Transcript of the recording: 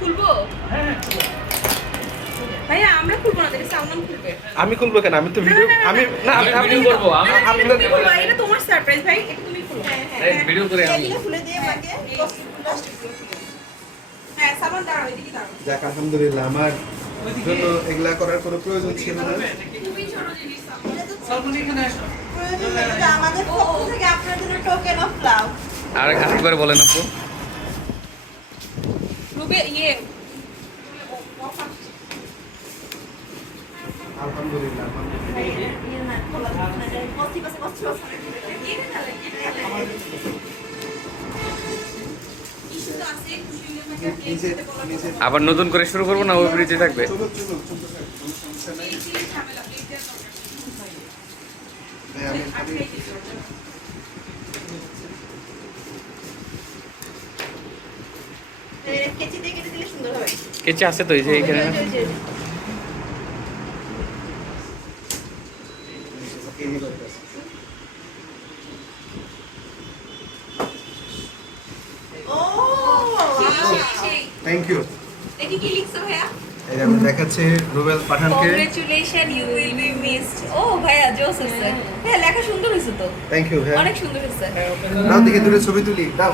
খুলবো? ভাইয়া আমরা খুলবো না, এটা সালমান খুলবে। আমি খুলবো কেন? আমি তো ভিডিও আমি না আমি ভিডিও করবো আমরা না, এটা তুমি খুলবা, এটা তোমার সারপ্রাইজ ভাই, এটা তুমি খুলো। ভিডিও করে আমি এগুলো খুলে দিয়ে আমাকে হ্যাঁ সালমান দাঁড়াও, এদিকে দাঁড়াও। যাক আলহামদুলিল্লাহ, আমার জন্য এগুলা করার কোনো প্রয়োজন ছিল না। খুবই ছোট জিনিস সালমান। সালমান এখানে আসো। প্রয়োজন নেই, এটা আমাদের পক্ষ থেকে আপনার জন্য টোকেন অফ লাভ। আর আরেকবার বলেন আপু। রুবে ইয়ে আলহামদুলিল্লাহ নিজে নিজে আবার নতুন করে শুরু করবো না, ওই ব্রিজে থাকবে? চলো চলো চলো কোনো সমস্যা নাই। ভাই, আমি কেচি দিয়ে কেটে দিলে সুন্দর হবে। কেচে আছে তো এই যে এখানে। ও থ্যাংক ইউ। দেখি কি লিখছো ভাইয়া? এই যেমন দেখাচ্ছে রুবেল পাঠানকে। Congratulation, you will be missed. ও ভাইয়া জোস হয়েছে। হ্যাঁ লেখা সুন্দর হয়েছে তো, থ্যাংক ইউ। হ্যাঁ অনেক সুন্দর হয়েছে। দাও দেখি দূরে ছবি তুলি দাও।